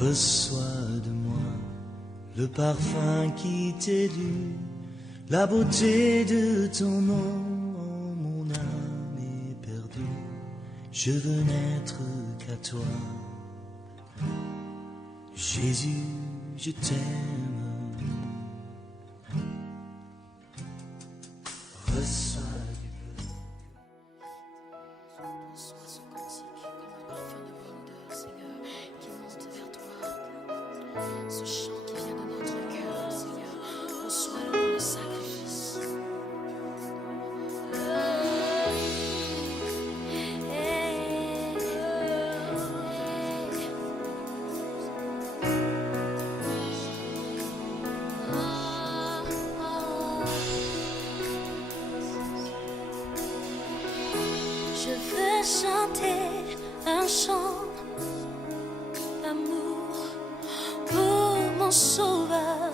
Reçois de moi le parfum qui t'est dû, la beauté de ton nom, mon âme est perdue. Je veux n'être qu'à toi. Jésus, je t'aime. Reçois du peu. Reçois ce cantique comme un parfum de bonne odeur, Seigneur, qui monte vers toi. Ce chant qui vient de notre cœur, Seigneur, reçois-le dans le sacrifice. Je veux chanter un chant d'amour pour mon sauveur,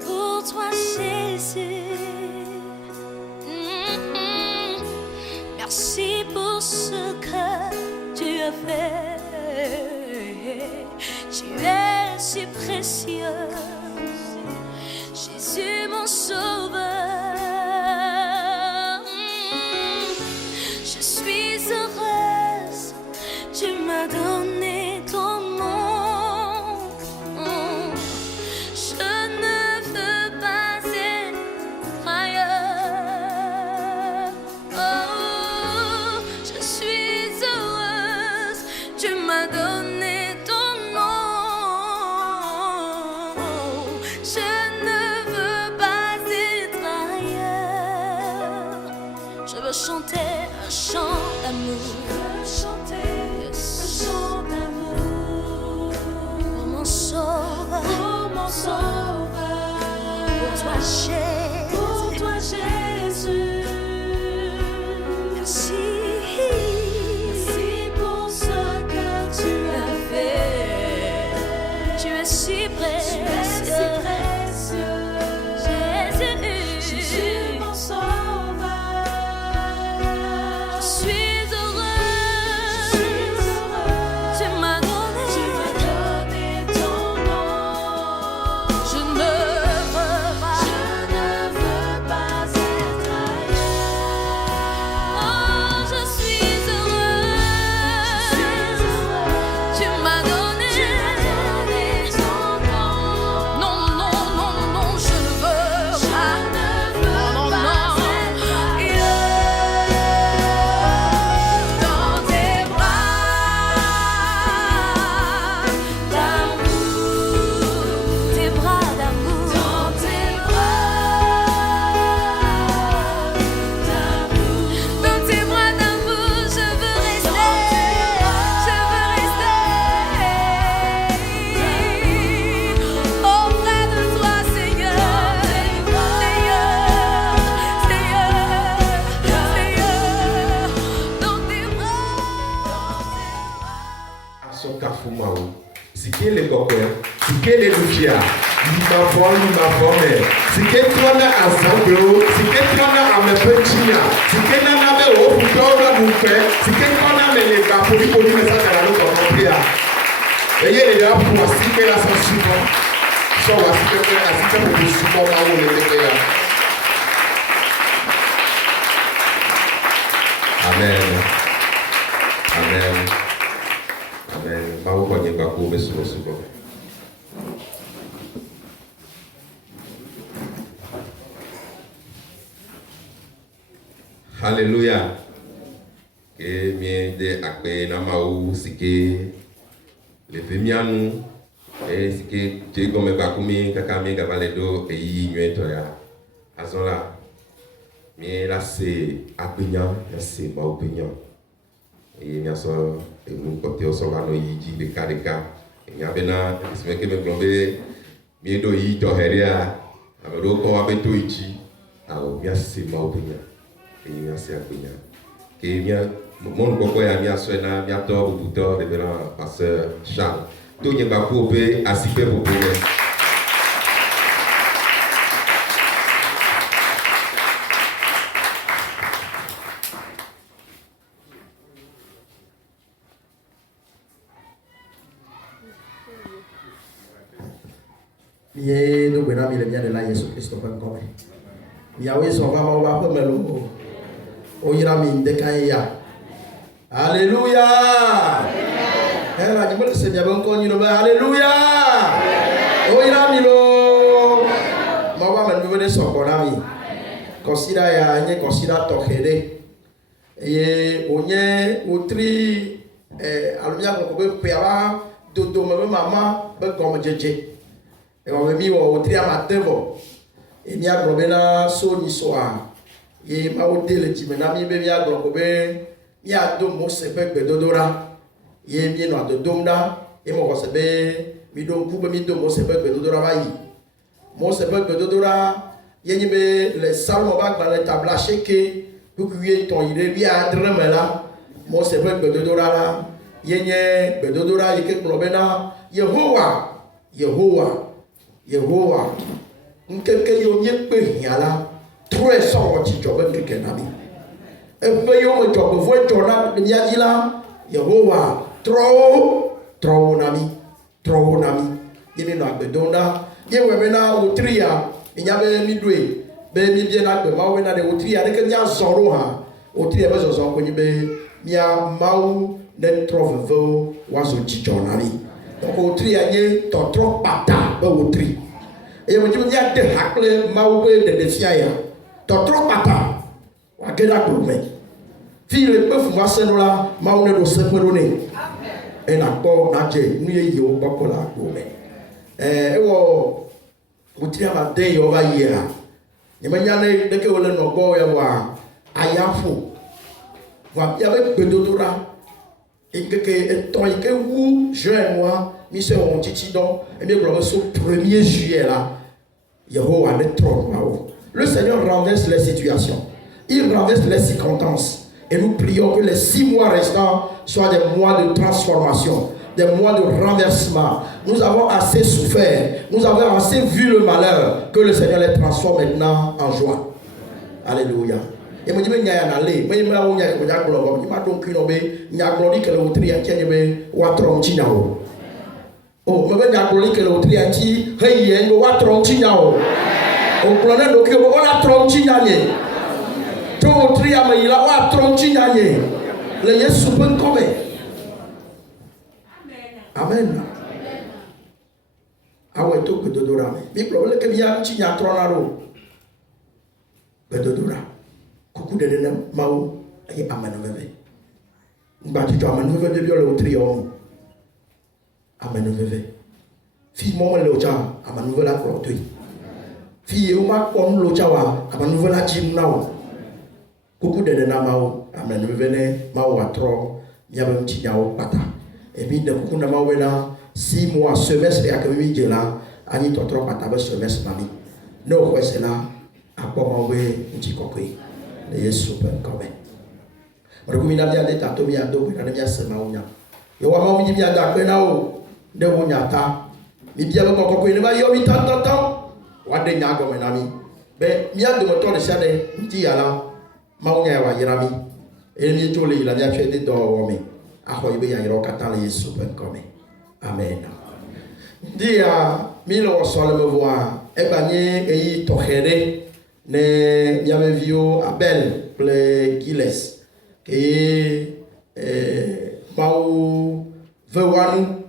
pour toi Jésus. Merci pour ce que tu as fait. Tu es si précieux, Jésus mon sauveur. Je suis heureuse, tu m'as donné ton nom. Je ne veux pas être ailleurs. Oh, je suis heureuse, tu m'as donné ton nom. Je ne veux pas être ailleurs. Je veux chanter un chant d'amour. Un chant d'amour pour mon sauveur, pour toi Jésus. Merci pour ce que tu as fait. Tu es si précieux, Jésus mon sauveur. Je suis heureuse, tu m'as donné ton nom. Je ne veux pas être ailleurs. Oh, je suis heureuse, tu m'as donné ton nom. Non, non, non, non, je ne veux pas. Non, non, non. Dans tes bras d'amour, tes bras d'amour, dans tes bras d'amour, je veux rester, auprès de toi, Seigneur, dans tes bras. Asoka fumao, sike le kokwe, sike le lufia, limafome, sike trona azanglo, sike trona amepetia, sike nana me ofutora mufe, sike trona me le kapoli me sakala lo kokopia. Eye le ya pour sike la sansuko, so wa sike pe asike po suko ma wo le teya. Amen. Amen. Amen. Mau kwenye baku mesuko. Hallelujah. Ke mie de akpe na mau sike le femianu sike je gome bakumi kaka mi gabaledo eyi nyeto ya. Azola mie la se akpenya ya se mau penya. Et bien sûr, nous côté au soir nous y dit des cas. Et bien bena, c'est que me plomber, mieux de y toheria, alors qu'on va tout ici. Alors bien c'est ma opinion. Et bien c'est opinion. Et bien mon coco ya bien soena, bien tort ou tort, révérend pasteur Charles. Tout n'y va pas couper, assiper pour pouvoir. Miye no buena mi le mia de la Yesu Kristo pen ko. Miawe so va ma ba melo. O yira mi de kan ya. Alléluia. Amen. La jibol se mia bon ko ni no ba alléluia. O yira mi lo. Ma ba me no de so ko na mi. Consider ya nye consider to hele. Et onye otri alumia ko be pe aba dodo me mama be ko jeje. Et on me mi o otri amatevo. Et mi agro bena so ni so a. Et ma o tele ti me na mi be mi agro ko be mi ado mo se be dodora. Et mi no ado domda et mo ko se be mi do pu be mi do mo se be dodora ba yi. Mo se be dodora yenye be les salons va dans les tables cheke pour que ton idée bien adreme là mo se be dodora la yenye be dodora yeke globena Yehowa nkeke yo nye pe hiala trois so ti jobe nkeke na mi e pe yo mo jobe vo jona de miaji la Yehowa tro na mi yemi no agbedonda ye we na utria nya be mi due be mi bien na gbe ma we na de utria de ke nya zoro ha utria be zo ko ni be mia mau ne trovo wa so ti jona mi donc utria nye to tro pata be utri e mo ji nya de hakle mau be de fia ya to tro pata wa ge da do me fi le pe fu wa se no la mau ne do se pe do ne e na ko na je nu ye yo ba ko la do me e wo Mutia ma de yo va yera. Ni manya ne de ke wole no go ya wa ayafo. Wa ya be bedodora. E ke ton ke wu jeune moi mi se on titi don et bien gloire sur 1er juillet là. Yehowa ne trompe pas. Le Seigneur renverse les situations. Il renverse les circonstances et nous prions que les 6 mois restants soient des mois de transformation, des mois de renversement. Nous avons assez souffert, nous avons assez vu le malheur, que le Seigneur les transforme maintenant en joie. Alléluia. Et moi je me dis aller, mais moi on y a gloire, je m'a donc une obé, il y a gloire que le tri entier be watron chinao. Oh, mais il y a gloire que le tri entier, hey yen watron chinao. On prenait donc on la tron chinanye. To tri ama il a watron chinanye. Le Yesu peut comme. Amen. Awe to bedodora me. Mi problème que bien chi nya tronaro. Bedodora. Kuku de na mau ay amana veve. Ngba ti to amana veve bi o le trio. Amana veve. Fi mo le ocha amana veve la ko toi. Fi e o ma ko lo cha wa amana veve la jim na o. Kuku de na mau amana veve ne mau atro ya ba ti nya o pata. Et puis, de coup, nous avons 6 mois, semestre, et à comme il là, ani totro pataba semestre nami. No, c'est là, à quoi m'envoyer un petit coquille. Le Yesu peut quand même. Rekumina bien de tato mi ado, puis on a sema unya. Yo wa mamu mi anda kwena o, de unya ta. Mi bien le coquille ne va yo mi tant. Wa de nyago menami. Be mi ado mo to de sade, mti ala. Ma unya wa yirami. Et mi tole la mi a fait des do mi. Ahoibe ya yiro kata le Yesu ben comme. Amen. Dia milo wasole me voir e banye eyi tohere ne yame vio Abel ple Giles ke mau vewanu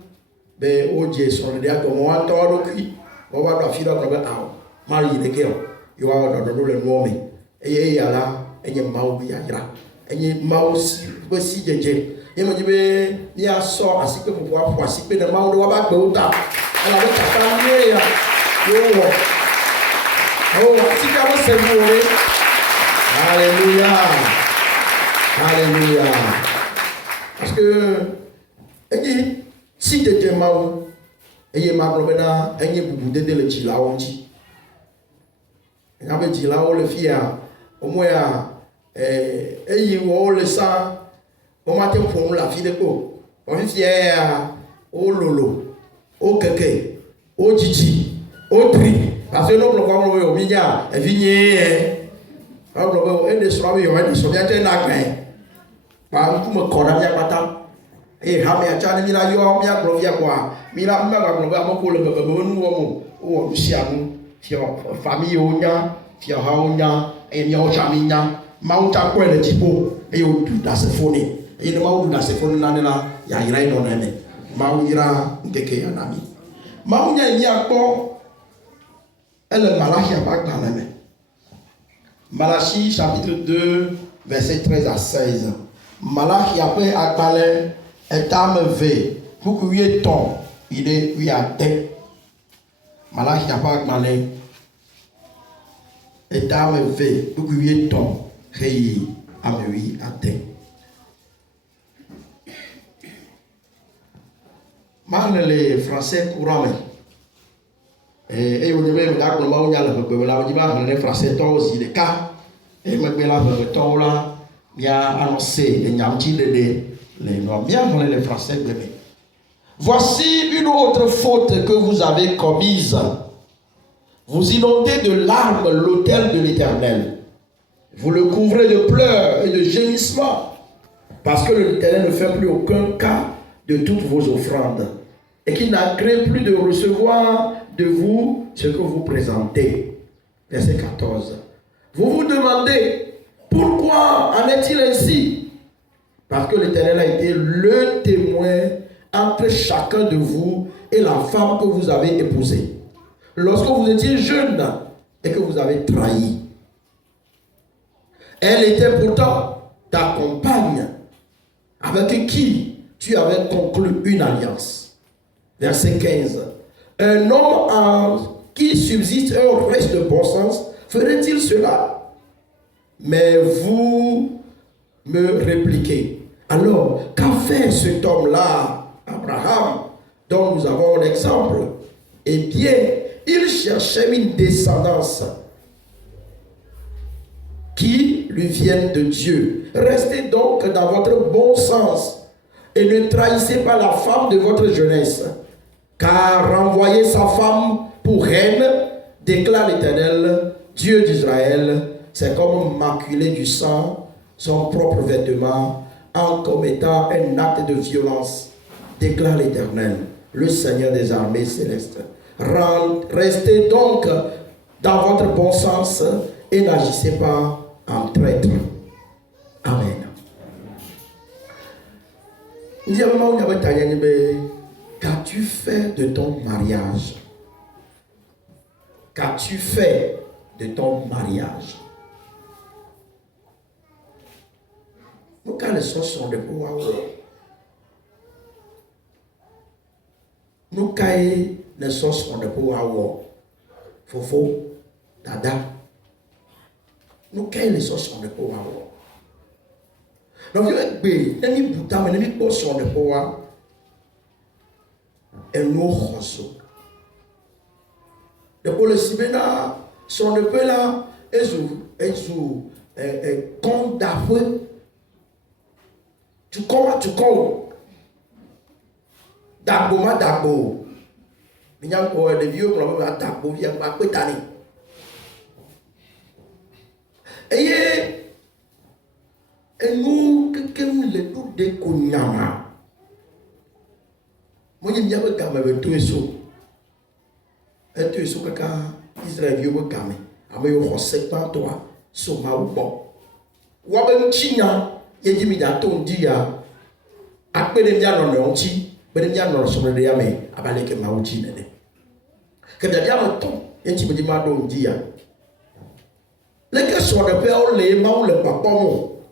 be oje so de ato mo anto do ki o wa do afira ko be aw mari de ke yo wa do le no me e yala enye mau bi ya yira enye mau si jeje yemo jibe ni aso asipe popo afo asipe na mawo wa ba gbe uta ala be tata ni ya yo wo oh asipe amo se mu ore hallelujah parce que enyi si de mawo eye ma glo bena enyi bubu dede le jila onji enya be jila o le fia omo ya eyi wo le sa on m'a dit pour la fille de quoi on dit oh lolo oh keke oh jiji oh tri parce que nous bloquons le vigne et vigne on bloque et des soirées on dit so bien na gain pa ku me kona ya pata e ha me acha ni la yo mi aglo ya kwa mi la mba aglo ba mo ko le bebe nu wo mo ou Luciano, famille Onya, Fia Haonya, et Mia Chamina, Mauta Quelle Tipo, et au tout dans ce phone. Et le Mau dans ce phone, Nanela, Yaira non aimé. Mauira, Deke Yanami. Maunya Yako, elle est Malachi à Bac dans la main. Malachi chapitre 2, verset 13 à 16. Malachi après Akbalé, est âme V, pour que lui ton, il est lui à tête. Malachi après Akbalé, est âme V, pour que lui ton, réy à lui à tête. Mal les Français courants. Et on devait regarder le moment où il y a le peuple là, on dit bah les Français sont aussi les cas. Et maintenant là le temps là, il y a annoncé les nyamti les noirs bien dans les Français bébé. Voici une autre faute que vous avez commise. Vous inondez de larmes l'autel de l'Éternel. Vous le couvrez de pleurs et de gémissements, parce que l'Éternel ne fait plus aucun cas de toutes vos offrandes, et qu'il n'agrée plus de recevoir de vous ce que vous présentez. Verset 14. Vous vous demandez, pourquoi en est-il ainsi? Parce que l'Éternel a été le témoin entre chacun de vous et la femme que vous avez épousée, lorsque vous étiez jeune et que vous avez trahi. Elle était pourtant ta compagne, avec qui tu avais conclu une alliance. Verset 15. Un homme en qui subsiste un reste de bon sens ferait-il cela? Mais vous me répliquez. Alors, qu'a fait cet homme-là, Abraham, dont nous avons l'exemple? Eh bien, il cherchait une descendance qui lui vienne de Dieu. Restez donc dans votre bon sens et ne trahissez pas la femme de votre jeunesse, car renvoyer sa femme pour reine, déclare l'Éternel, Dieu d'Israël, c'est comme maculer du sang son propre vêtement en commettant un acte de violence, déclare l'Éternel, le Seigneur des armées célestes. Restez donc dans votre bon sens et n'agissez pas en traître. Amen. Qu'as-tu fait de ton mariage? Qu'as-tu fait de ton mariage? Nous, quand les choses sont de pouvoir, nous, quand les choses sont de pouvoir, Fofo, Dada, nous, quand les choses sont de pouvoir, donc, il y a des boutons, mais les choses sont de pouvoir, et nous, roseaux. Les policiers, sont de peu là, et compte d'après. Tu comprends. D'abo, ma d'abo. Il y a encore des vieux qui ont d'abo, il y a pas de tani. Et nous, quelqu'un le tout de Konyama. Moi, il y a un gars qui m'a tué ça. Et tu es sur le cas Israël, il y a un gars qui m'a fait un toi, sur ma bon. Ou bien, China. Il dit mi dato dia akpere mi ano no nchi bere mi ano so de ya me abale ke ma uchi ne ke bia bia mo ton enti mi ma do dia le ke so de pe o le ma o le papa mo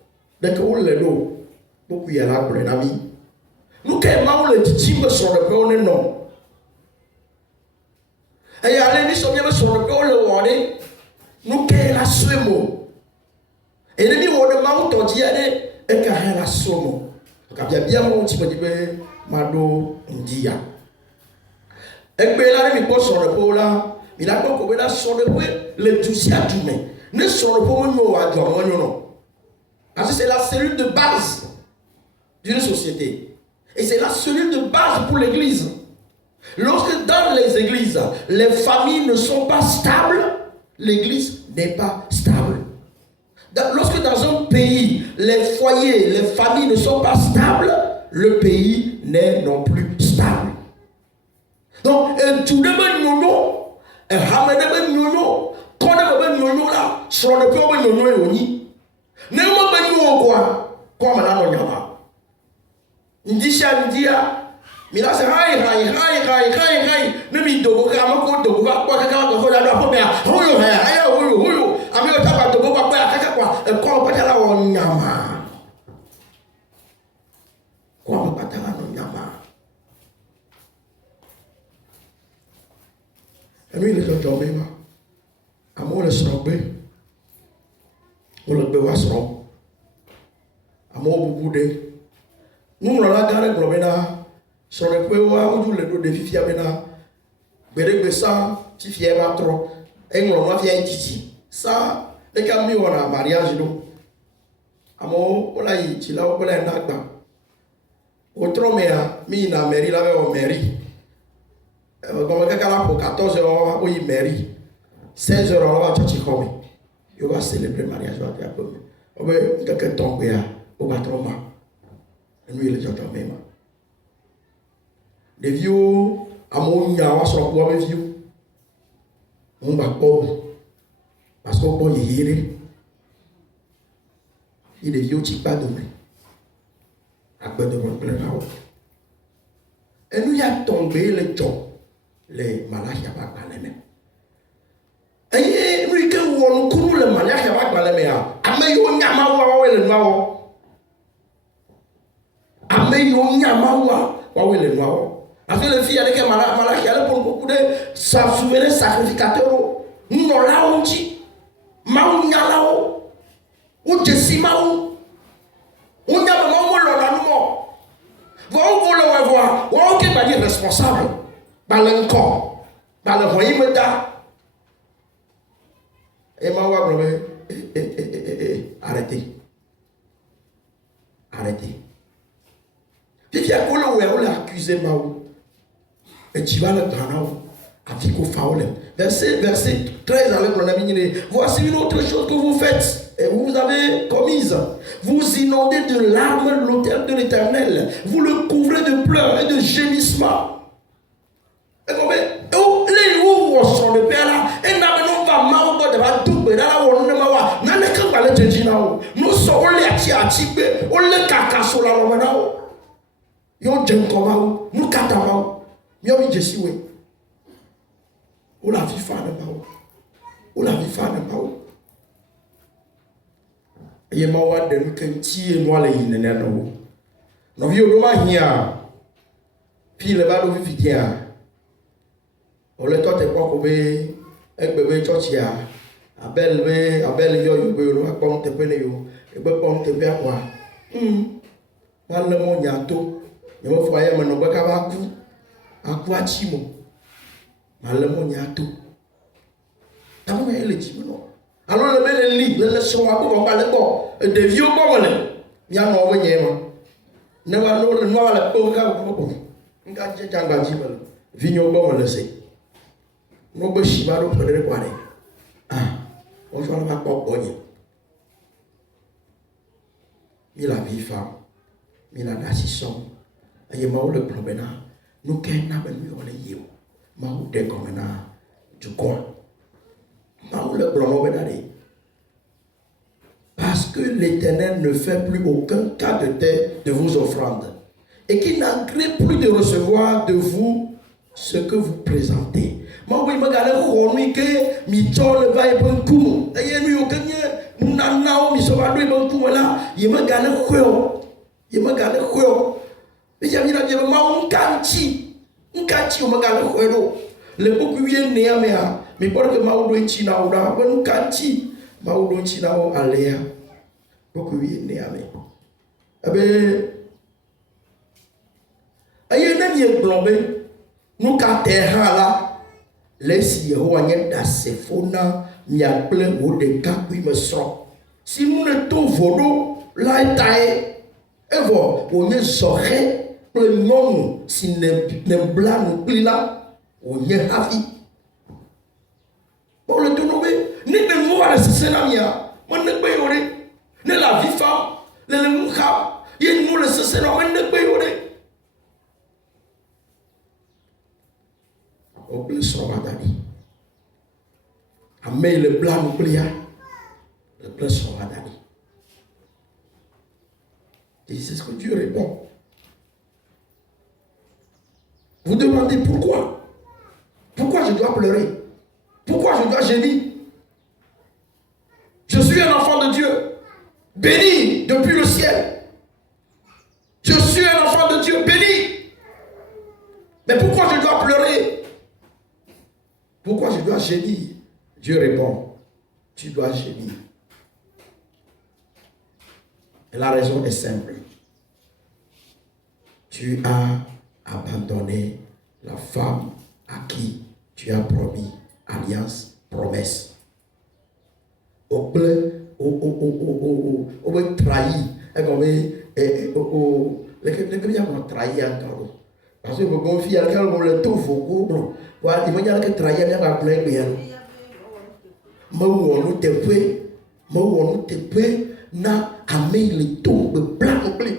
de ke o le do boku ya la bre na mi nu ke ma o le titi me so de pe o ne no e ya le ni so mi me so de pe o le wo ni nu ke la swemo e ni wo de ma o to dia ne et quand elle a son quand bien mon petit petit peu mado ndia et puis là il pose sur le pôle là il a pas comme là sur le pôle le tout à tout mais ne sur le pôle non parce que c'est la cellule de base d'une société et c'est la cellule de base pour l'église. Lorsque dans les églises les familles ne sont pas stables, l'église n'est pas stable. Lorsque dans un pays, les foyers, les familles ne sont pas stables, le pays n'est non plus stable. Donc, tout le monde, et hame de be nyonyo ko de be nyonyo la sro de pe be nyonyo e oni ne mo be nyo kwa ma na no nyama ndisha ndia mira se hai ne mi dogo ka ma ko dogo ba kwa ka ko da do be huyo ha huyo ami o ta ba dogo ba kwa ka kwa e ko ba la wo nyama kwa ba ta no nyama enu ile to jobe ma amo le sro be o le be wa sro amo bubu de nous la gare globena sur le peu où le dos de fifia bena bere ça ti fièvre trop et on va faire titi ça les camions on a mariage do amo ola yi ti la o na gba otro mea mi na mairie la o mairie comme kala pour 14 heures o yi mairie 16 heures on va tchi comme yo va célébrer mariage va faire comme o be quelqu'un tombe ya o va trop mal lui le jota même les vieux amonia wa so ko be vieux on va pas parce qu'on peut y aller il est vieux qui pas donné après de bon plein là et nous y a tombé le job les malachia pas parler même et nous que on nous le malachia pas parler mais ame yo nyama wa le noa ame yo nyama wa le noa parce que les filles avec Malachi allaient pour beaucoup de souverains sacrificateurs. Nous n'avons pas honte. Maou nyalao. Ou jessi maou. Ou nyama maou l'onanumo. Vous le voir. Vous qui va dire responsable. Dans l'encore. Dans le royaume d'A. Et maou a blâmé. Arrêtez. Arrêtez. Puis il y a quoi où on l'a accusé maou. Et tu vas le prendre avec au faule. Verset 13 avec mon ami. Voici une autre chose que vous faites et vous avez commise. Vous inondez de larmes l'autel de l'Éternel. Vous le couvrez de pleurs et de gémissements. Et comme les où sont le père là et n'avons pas mal de la double dans la wonne mawa. N'allez que par le tejinao. Nous sommes les atibe, on les kaka sur la romanao. Yo jenkomao, nous katamao. Miomi Jessie we. Ou la vie fa ne pao. Ou la vie fa ne pao. Ye ma wa de nuken ti e no ala yin ne no. No vi odo ma hia. Pi le ba do vi fitia. O le to te kwa ko be egbe be church ya. Abel yo be no akpon te pe ne yo. Egbe pon te be akwa. Ma le mo nyato. Ye mo fo aye mo no gbe ka ba ku. Akuachimo malemo nyato tamu na ele chimo alors le bel lit le so wa ko ba le bo de vieux bo le ya no we nyema ne wa no le no wa le po ka ko nka je janga ji ba vinyo bo le se no bo shi ba do pedre kware on so la ko ko ni mi la vie femme mi la d'assistant aye ma le problème nous qu'un ben lui on les yeux ma ou de comme na du coin ma ou le blanc benari parce que l'Éternel ne fait plus aucun cas de vos offrandes et qu'il n'agrée plus de recevoir de vous ce que vous présentez ma oui ma gale khonu ke mi tole va e bon coup et nous yo gagné nous nanao mi so va do bon coup là il ma gale khoyo et j'ai mis la diable ma nkanchi o magala khoero le boku ye ne amea mi por que ma udo china o da ben nkanchi ma udo china o alea boku ye ne ame abe aye na ni globé nous ka terra là laisse Yehowa da sefona mi a plein o de ka puis me sro si nous ne to vodo la tae evo o nye zohe le nom si ne blanc plus là on y est hafi bon le tout nommé ne te voir ce scénario mon ne peut y ne la vie femme le mouka il nous le scénario ne peut y au plus sur badani mais le blanc nous plia, le blanc sera d'aller. Et c'est ce que Dieu répond. Vous demandez pourquoi? Pourquoi je dois pleurer? Pourquoi je dois gémir? Je suis un enfant de Dieu, béni depuis le ciel. Je suis un enfant de Dieu, béni. Mais pourquoi je dois pleurer? Pourquoi je dois gémir? Dieu répond, tu dois gémir. Et la raison est simple. Tu as abandonné la femme à qui tu as promis alliance, promesse. Au trahi, trahi encore. Parce que vous fiez à le tout faux. Il m'a dit que trahir n'est pas plein bien. Nous te peu na amené le tout de blanc blé.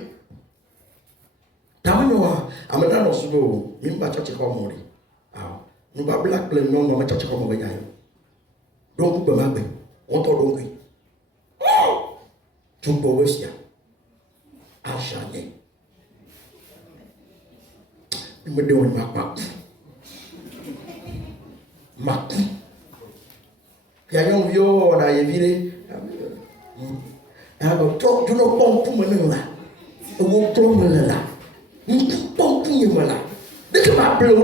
Tamanoa, amena no subo, mimba chachi kwa mori. Ah, nous pas black plein non non chachi kwa mori gayo. Donc vous m'avez, on t'en donc. Tu peux aussi à jamais. Il me donne ma part. Ma il y a un vieux, on a évidé. Alors, tu ne peux pas me là. On va prendre là. Tu ne peux pas me là. Dès que ma pleure,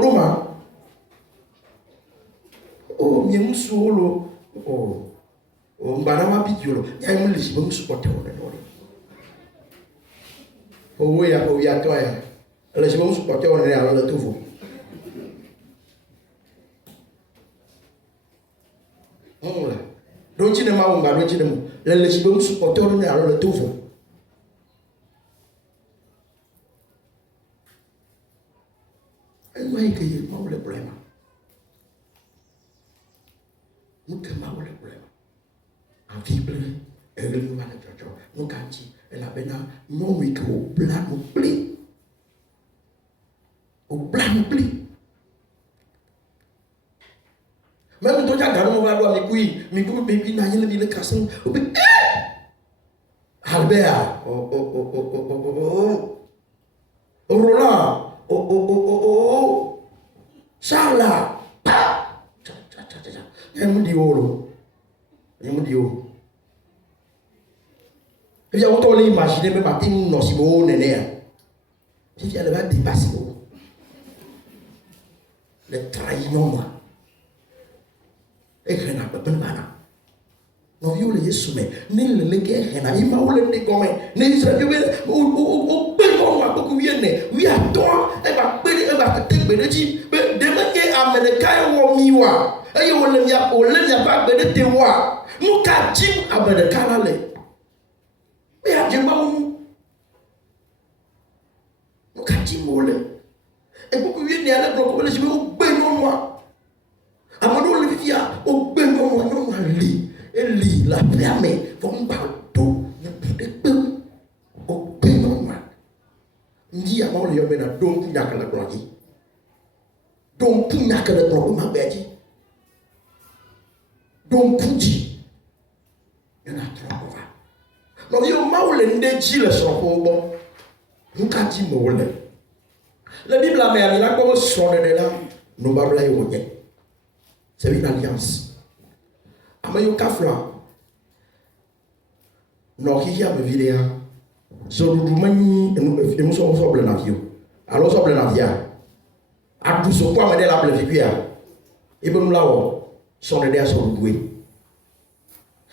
oh, mais mon solo. Oh, Mbana Pidiolo. Il y a un liste, mon supporter. Oh, oui, il y a toi. Les gens supporter, on est à la tout. Oh là. Donc tu ne m'as pas dit les légitimement supporters on est à la tout. Et moi il y a le problème. Nous que ma le problème. En Bible, elle nous va le jojo. Nous kanti, elle a bena non oui que au blanc nous plie. Au blanc nous plie. Même quand tu as gagné, on va voir mes couilles, bébé, n'a rien de casser. Albert, Roland, Charles, il me dit oh, il me dit oh. Et bien, autant l'imaginer, même matin, non, si bon, néné. Si tu as le dépasser, le trahir, moi. Et rien à peu non viole Yesu mais ne le que rien il m'a voulu ne comme ne Israël au moi beaucoup vienne oui à toi et va te bénédiction mais demain que américain ou miwa et on le mia pas béné te wa nous ka jim américain là mais à Dieu nous ka jim et beaucoup vienne aller bloquer le chemin au moi Amado le vivia au bénon non ali et li la permet vom bateau de peu au bénon ndi amon le yomena donc nyaka la gloire donc nyaka la gloire ma beji donc puji yana trop va no yo maule ndeji le sopo bon nka ti mo le la Bible a mis la comme son de là nous ba bla yo nye. C'est une alliance. Amayo kafla. No hiya me vidéo. So du mani nous sommes sobre na vie. Alors sobre na vie. A tout so kwa me de la ble vie ya. Ibe nous lawo son de so doué.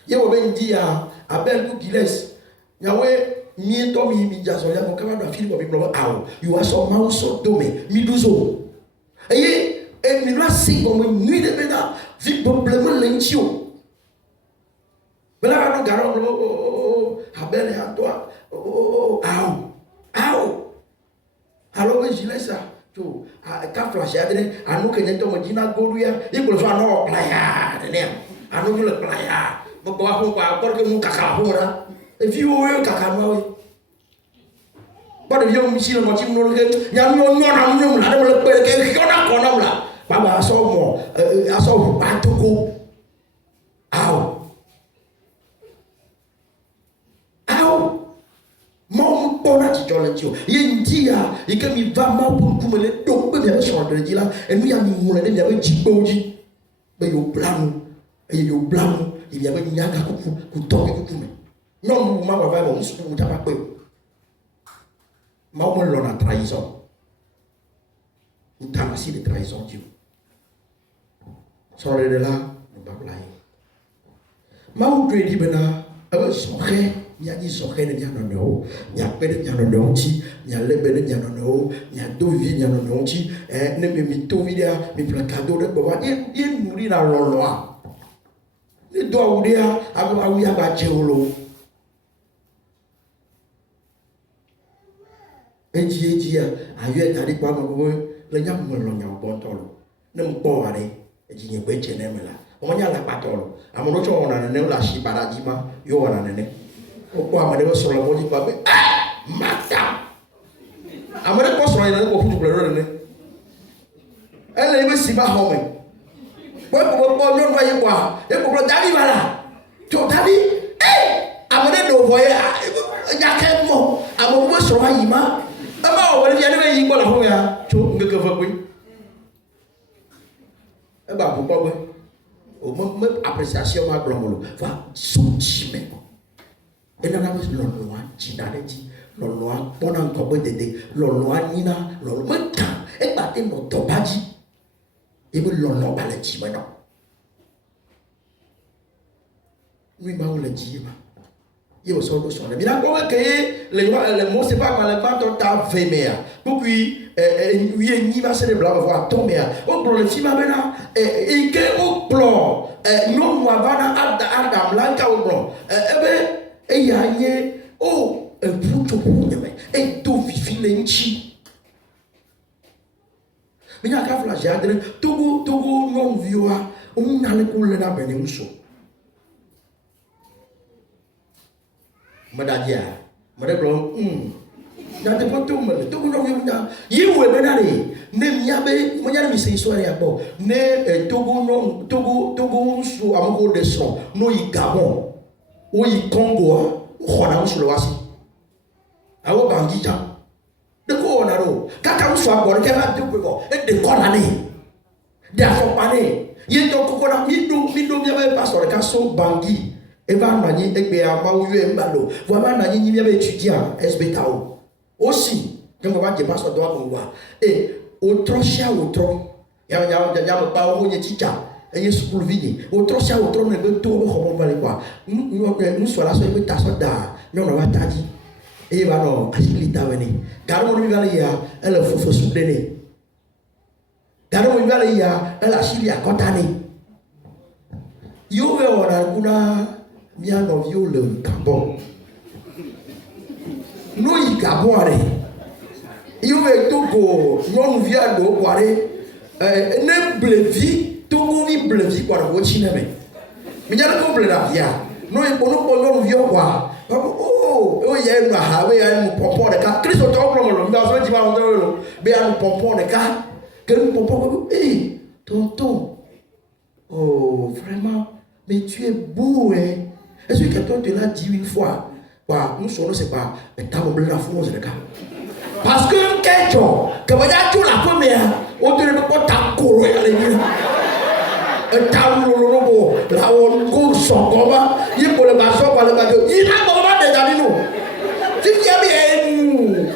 Ye wo ben dia abel ku giles. Yawe mi to mi jaso ya ko kama na fili ko bi blow aw. You are so mauso dome mi duzo. Eye et nous là c'est comme nuit de bena vite probablement l'intio mais là nous garons abel et toi alors que je laisse ça tu quand flash adresse à nous que nous sommes dina goruya il peut faire non playa de nem à nous le playa bon parce que nous caca là et puis ouais caca moi pas de vieux monsieur moi tu nous le y a nous là le père que on a là Baba aso mo aso patoko tio. Il dit il que mi va mal pour me le donc bien sur de là et nous ya mi moulin de bien jiboji. Mais yo blanc et yo blanc, il y avait une yaga ku tombe ku kume. Non ma va on se ou ta pas. Ma on l'on a trahison. Une tamassie de trahison Dieu. Sur de là, nous pas blaguer. Ma ou tu dis bena soxe nya ni soxe ne nya no nya pe ne nya no ti nya lebe ne nya no nya dovi nya no ti ne me mi to vida mi plan cadeau de baba ye muri na lolo a ne do awudia awu ya ba cheolo eji ya ayo ta di pa mo le nya mo lo nya bo tolo ne mpo are eji nye be che ne mela onya la patolo amono cho ona ne la shi parajima yo ona ne o ko amade ko so la mo di babe mata amade ko so ina ko futu blero ne ele be si ba ho me ko no va yi kwa e ko dali bala to dali amade do voye ya ke mo amo ko so yi ma ama o wele ya ne yi ko la ho ya cho ngeke fa kwi e ba bu ko gbe o mo appréciation ma glomolo va soutime et dans la vie le noir jinaleji le noir pendant que bon dédé le noir nina le meta et batté mon tobaji et me le noir balaji maintenant oui ma on le dit ma il au sol sur le bien comment que les mots c'est pas quand le pas ta vémère pour puis oui ni va se le blanc voir tomber au plan le film maintenant et que au plan non moi va dans adam lanka au plan et y a oh un puto mais et tout fifilenchi mais y a qu'à flash adre tout non vioa on a le coule na benemuso madadia madablo na te poto mele to no yuna yiwe benare ne miabe monyana mi se histoire ya bo ne togo su amoko de son no yi Gabon o yi Congo khona usulo wasi awo bangija de ko na ro kaka usu abore ke ba de ko e de kona ni de afopane ye to ko na mi do miabe pastor ka so bangi e va nani egbe ama uyu embalo vo va nani ni miabe étudiant SBTAO aussi quand on va dire pastor doit qu'on voit et autre chia autre ya pa o nye chicha e school vini autre chia autre ne be to ko mo vale quoi nous soit là so e ta so da no no wataji e ba no asilita weni garo mo mi vale ya ele fofo sudene garo mo mi vale ya ele asili akotani yo we ora kuna mia no vio le Gabon no yi Gabon are iwe Togo non via do kware ne blevi Togo ni blevi kwa ko chineme minyala ko bleda via no e bono ko non via kwa o ye no ha we ya mu popo de ka Kristo to ko lo nda so ti ba lo be ya mu popo de ka que mu popo tonton oh vraiment mais tu es beau hein est-ce que quelqu'un te l'a dit une fois wa nous sommes c'est pas ta mo bleda fo de ka parce que kecho que va ya tu la première o te ne pas ta koro ya le ni ta lo bo la on go so koma yi ko le ba so kwa le ba do yi na bo ba de da ni no ti ti bi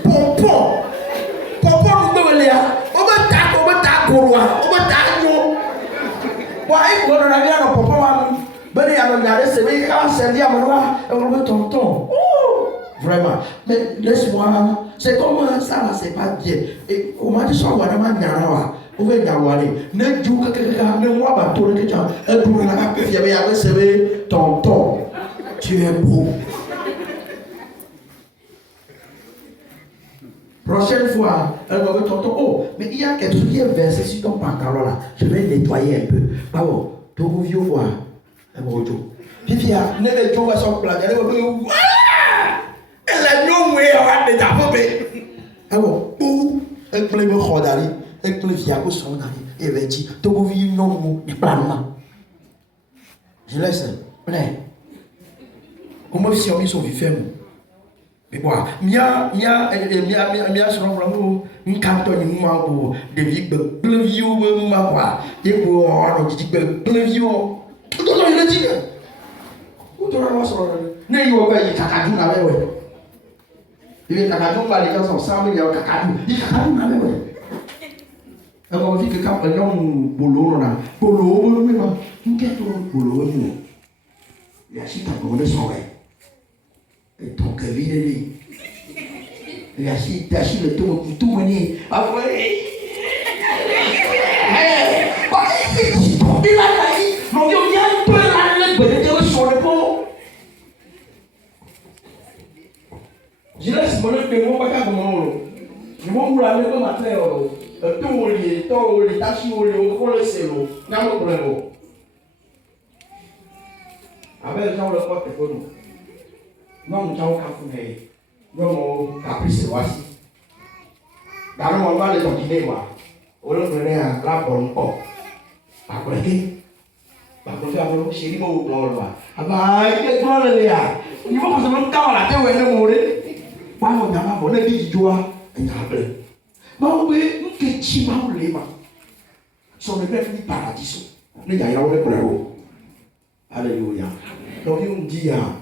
pompon no be le ya o ba ta koro o ba ta no wa e ko na ya no pompon wa bere ya no ya se be ka se dia mo wa e ko be tonton vraiment mais laisse-moi c'est comme ça là c'est pas bien et on m'a dit ça on m'a nyara on veut nyawale ne djou kaka ne moi ba to le tcha e pour la ka fia be ya be sebe tonton tu es beau prochaine fois elle va dire tonton oh mais il y a quelque chose qui est versé sur ton pantalon là je vais nettoyer un peu pas bon to vous vieux voir elle va dire puis ne le djou va sur place elle va dire elle non ouais on va déjà popé alors ou elle plein de rodari elle plein via ko son dari et veji to go vi non mo ni plan je laisse plein comment si on sont vivant Boa, mia sɔrɔ fɔlɔ n kan tɔ ni ma ko ɖevi gbegblẽviwo be ma koa ye ko ɔnɔ dzidzi gbegblẽviwo to lɔ yi ɖe dzi ke o to lɔ sɔrɔ ɖe ne yi wɔ bɛ yi kakadu na bɛ wɛ yi kakadu ba le ka sɔn san bɛ yɛ kakadu yi kakadu na bɛ wɛ ɛmɔ fi keka ɛnyɔnu bolo nɔ na bolo wolo mi ma n kɛ to bolo wo mi o yasi ta bolo de sɔn wɛ. Ton que viene y así le tuvo tú venir afuera si tú vives ahí no yo ya tú la pero yo solo po jira si mo le pe mo ba ka mo lo ni mo mura le ko ma tle o to o li tashi o le o ko le se lo na mo ko le o abe ja o le ko te ko no non ciao caffè non capisci quasi da non vale lo di leva o lo prende la un po' ma perché ma cosa abbiamo scelto un po' là ma che cosa le ha ogni volta non cava la te vuoi morire quando andiamo a volere di giù e apre ma che ci ma un leva sono i perfetti paradiso ne hai la prego alleluia non un dia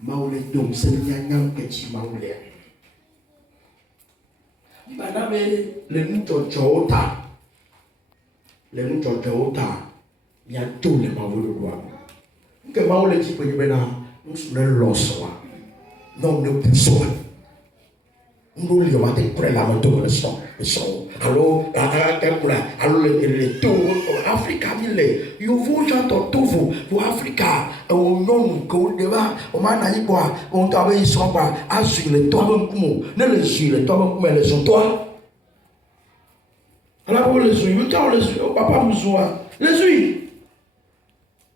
maule dom senyanyang kecil maule mana be le nuto jota ya to le maule doa ke maule ci pe bena musule loswa non ne puso ndo li wa te pre la moto le so allo allo le to Africa mille yo vo janto tovo vo Africa o non ko deba o ma na yi boa on ta be so ba azu le to ba nkumo ne le ji le to ba nkumo le so to ala bo le zu yo ta le zu papa muzuwa le zu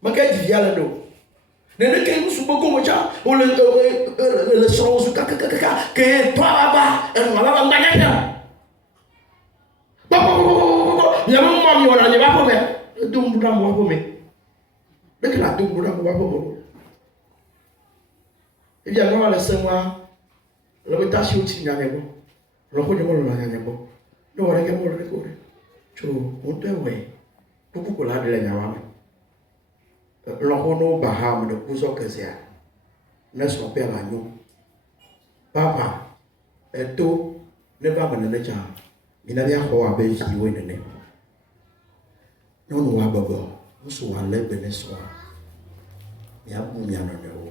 ma ka di ya le do ne ne ke musu boko mo cha o le so su ka ke to ba en wala ba nganya ya mama mi wala nyeba ko me dum buda mo ko me de que la dum buda mo ko mo e ya no la semwa lo beta shi uti nya nebo lo ko ni mo lo nya nebo do wala ke mo lo ko cho o te we to ko la de la nya wa me lo ko no ba ha mo de ku so ke sia na so pe la nyu papa eto ne ba ba ne cha ina dia ho abe ji we ne no no wa baba muso wa le be ne so ya bu mi ano ne o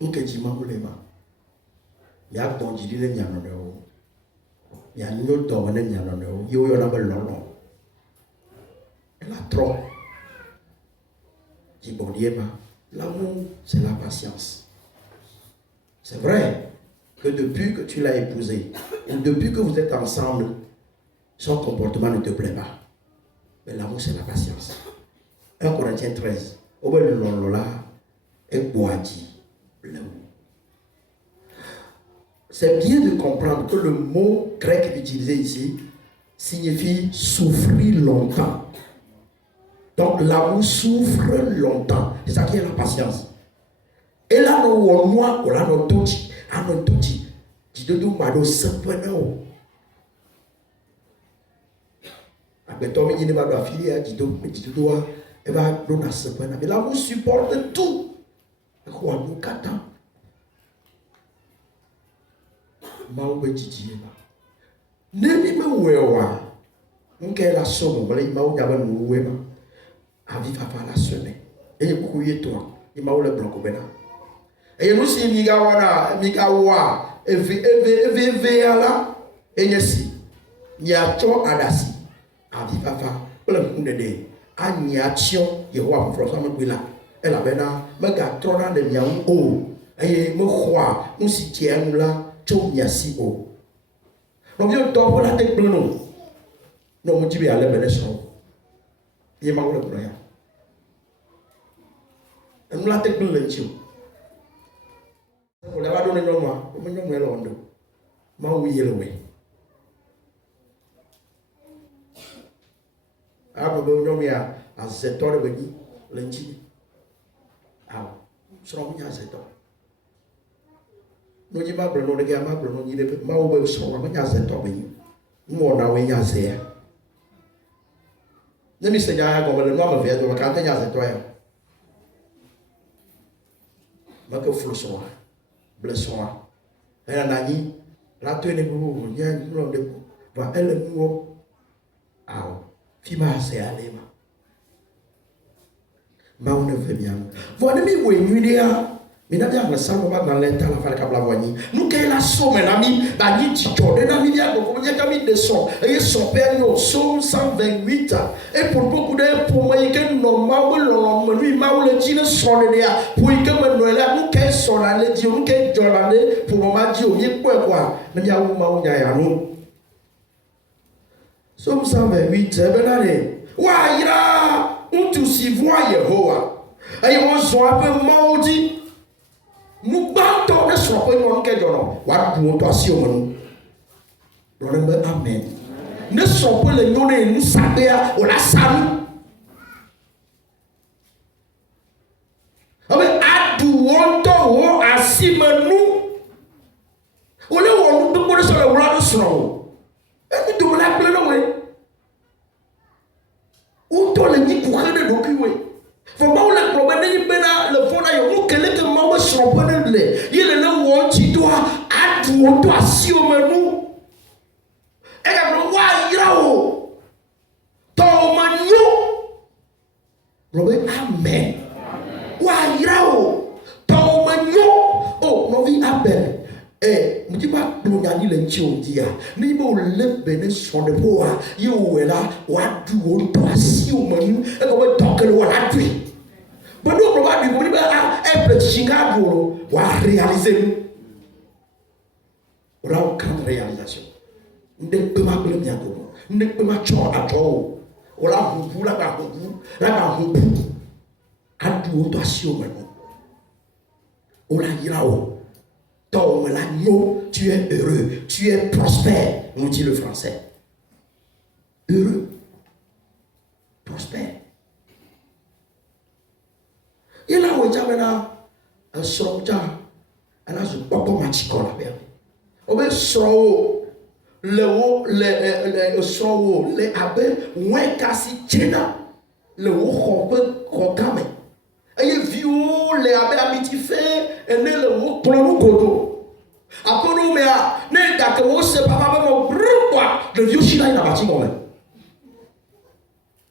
nke ji ma bu le ma ya don ji le nya no ne o ya nyo do ne nya no ne o yo yo na be lo no la trop ji bon ma l'amour c'est la patience c'est vrai que depuis que tu l'as épousé, ou depuis que vous êtes ensemble, son comportement ne te plaît pas. Mais l'amour, c'est la patience. 1 Corinthiens 13. C'est bien de comprendre que le mot grec utilisé ici signifie souffrir longtemps. Donc l'amour souffre longtemps. C'est ça qui est la patience. Et là, nous avons anotuti jidodo mado sepena o abeto mi ni ba do afilia jidodo a e ba do na sepena mais là vous supporte tout ko anu kata ma o be jiji ba ne mi me wewa nke la somo bale ma o jaba no we ma avi papa la sone e ku yeto ni ma o le bloco bena e no si mi ga wa eve ala enyesi nyacho adasi avi papa pele ndede anyacho yehowa mfroso amgbila ela bena mega trona de nyawo o eye mo khwa musi tienula cho nyasi o no bio to bola te pluno no mo jibe ale bene so ye ma wala proya enula te pluno nchi o la ba do ne no ma o mo nyomo ele ondo ma wi yele we abo be nyomo ya azetore be ni lenchi aw so mo nya azetore no ji ma bro no de ga ma bro no ni de ma wo be so ma nya ze to be ni mo na we nya ze ya ne mi se nya go le no ma ve do ma ka ta nya ze to ya ma ke flu so ble so era na ni la to ne bu nya ni no de va ele mo ao fi ma se ale ma on veut bien voilà mi we ni dia mi na bien ça on va dans l'état la faire kabla wani nous kay la somme na mi ba ni ti jode na mi dia ko nya ka mi de son et son père no Psaume 128 et pour beaucoup de pour moi que normal lo lui ma le ti ne son de dia pour que me no la nous kay son la le di nous kay jolande pour moi di o mi quoi na dia wo ma wo nya ya no Psaume 128 benare wa ira unto si voix Yehowa et on soit un peu maudit nous battons de son peu nous que jono wa du to asi o mu remember amen ne so pe le nyone nu sabea o la sanu abe adu wonto wo asi manu o le wo nu pe ko so le wura do so e ni do la ple no we o to le ni pour que do ki we fo ba o le problème ni be na le fo na yo mo kele ke ma wo so pe ne le yele na wo ti do adu wonto asi o manu e ka bro wa irawo to manyo Robert amen wa irawo to manyo oh no vi abel muti ba do nya ni le nchi odia ni bo le bene so de boa ye we la wa du o to asi o manu e ko be to kele wa la du bo do bro di bo ni ba e pe chinga do wa réaliser ora o kan réalisation nde pe ma bele mi ago nde pe ma cho ato o la hu la ba hu adu o to asi o manu o la yirawo ton l'agneau, tu es heureux, tu es prospère, nous dit le français. Heureux, prospère. Et là où il y a un soldat, elle a ce papa machiko la belle. On veut sorrow, le sorrow, le abe, ouin kasi tchena, le haut qu'on peut et vieux les abe amiti fait et ne le haut plomb kodo. Après nous mais ne d'accord c'est papa me brûle le vieux chila il a bâti moi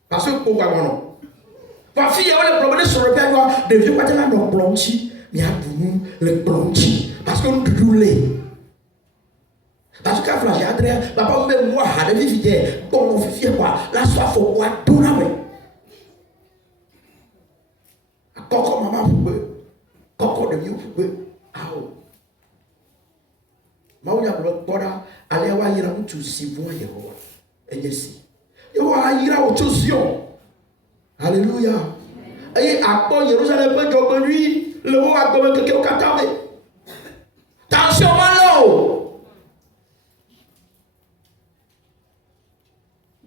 parce que pourquoi non ma fille a le problème sur le père de vieux pas là non plombi mais a nous le plombi parce que nous doulé parce que quand j'ai adré papa me moi a de vivre bon on fait quoi la soif faut quoi tout là mais Koko maman poube, koko de mieux poube, ah Mauya bloda, allez wa ira mutu si voix Yehowa, enyesi. Yehowa ira o chosion. Alléluia. Et après Jérusalem peut job lui, le mot a comme quelqu'un au katabe. Tension malo.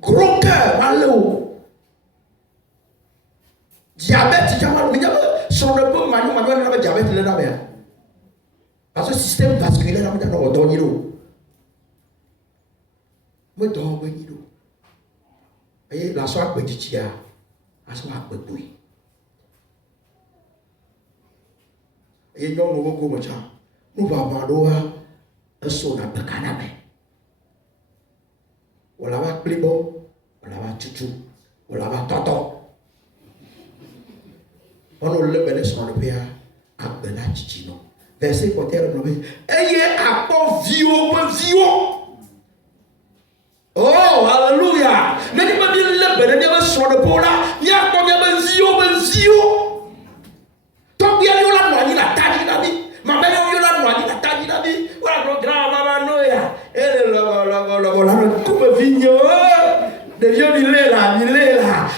Gros cœur malo. Diabète, sur le peu manuel, diabète, il est là. Parce que le système vasculaire, il est dans le dos. Mais dans le dos. Et la soie petite, la soie petite. Et nous avons beaucoup de gens. Nous avons un son à Pekaname. On l'a appelé bon, on l'a tutu, on l'a tonton. On a le béni sur le père à Benachino. Verset côté le nommé. Ayez à pas vieux. Oh, alléluia. Ne dis pas bien le béni sur le pôle là. Il y a combien de vieux. Tant bien il y a la noix, il a taillé la vie. Ma mère il y a la noix, il a taillé la vie. Voilà le grand maman Noya. Et le coupe vigno. De vieux il est là.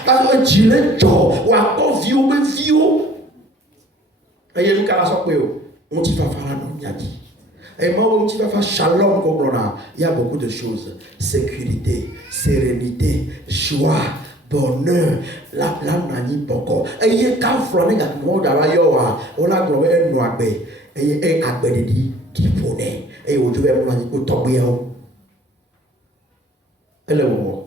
Parce que tu l'es tôt. Ou à pas vieux. Et nous qu'à la sorte on t'y va faire non il a dit. Et moi on t'y va faire shalom comme on a. Il y a beaucoup de choses. Sécurité, sérénité, joie, bonheur. La nani boko. Et il y a qu'un flâner à moi d'ailleurs. On a globé un noir. et Abedi qui prenait, et au Dieu pour tomber en. Elle est où?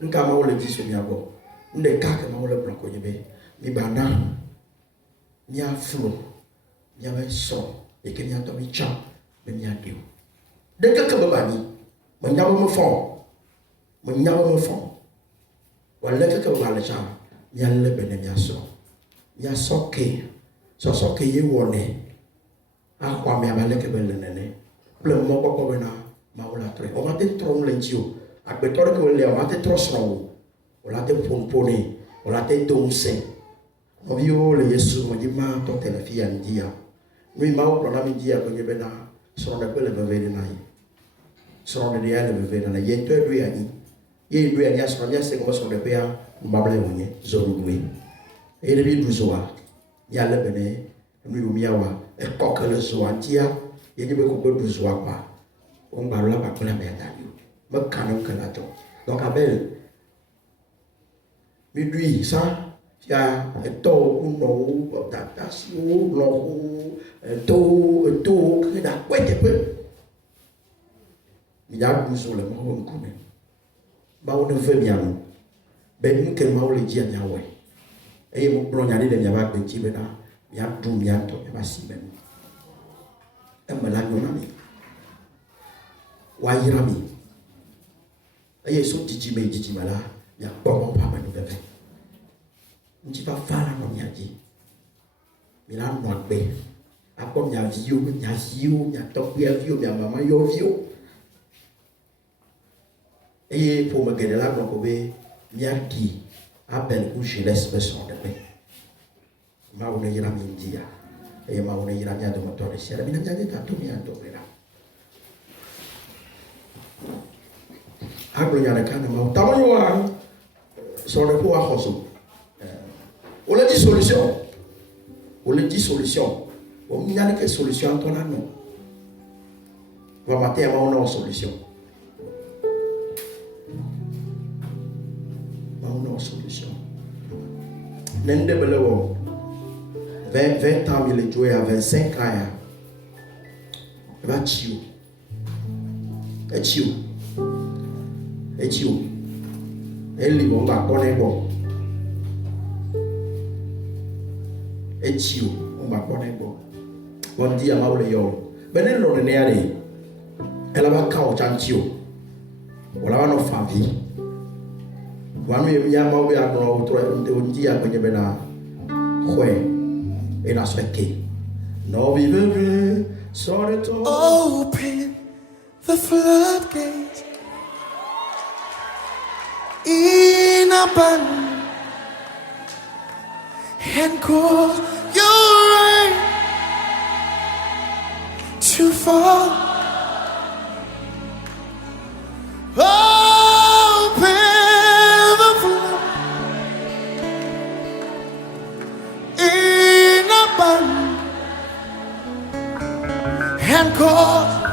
Nous avons le dit sur Niabo. Nous avons le blanc qu'on y met. Ni bana, ni un flou, ni un son, et qu'il y a un tombé chat, mais ni un dieu. Dès que tu vas venir, mon yabo me fond, mon yabo me fond. Voilà que tu vas le chat, ni un le béné, ni un son. Ni un son qui, son qui est wonné. Ah, quoi, mais à que belle nene. Le mot quoi qu'on a, ma ou la très. On va te tromper les dieux. À béton que vous l'avez, on va te tromper. On va te pomponner, on va te doncer. On vit le Yesu, on dit ma ton téléphone à dia. Nous il m'a au plan dia quand il est là, sur le peuple le bébé de naï. Sur le dia le bébé de naï. Il est deux lui ani. Il est lui ani sur le c'est comme sur le père, on m'a blé on est, zoroué. Et le bi douzoa. Il y a le béné, nous il miawa. Et quand le zoa dia, il dit beaucoup de douzoa quoi. On va là pas la merde à lui. Me canon que là donc Abel. Mais lui ça. Il y a un taux ou non, d'adaptation, un taux, que n'a pas été peu. Il y a 12 ans, le monde on connaît. Mais on ne veut bien. Ben, nous, que nous, le dit à Yahweh. Et mon plan, il y a des gens qui ont il y a 12 ans, il y a 6 ans. Et me l'a donné. Wairami. Et il y a ce petit là, il y a pas mon papa nous devait. On ne pas faire la nom dit. Mais là, on a fait. Après, il y a vieux, il y a vieux, il y a top, il y a vieux, il y a maman, il y a vieux. Et pour me gagner là, il y a qui appelle où je laisse personne de paix. Ma on est là, il dit. Et ma on est là, il y a de moteur de ciel. Mais il y a des gâteaux, il y a un double là. Après, il y a des cannes, mais tant mieux, sur le pouvoir Rosso. On a dit solution. On a dit solution. On n'y a que solution en ton nom. On va mater on a une solution. On a une solution. N'ende belewo. 20 ans il est joué à 25 ans. Il va chiou. Et chiou. Et chiou. Et lui on va connaître bon. Et chiou, on va connaître bon. On dit à Maoule Yo, ben elle n'en est allée. Elle va quand on chiou. On va nos familles. On va y a Maoule à notre on dit à Benyabena. Ouais, et la souhaité. No vive, sorry to Open the floodgates in abundance and cause your rain to fall. Open the flood in abundance and cause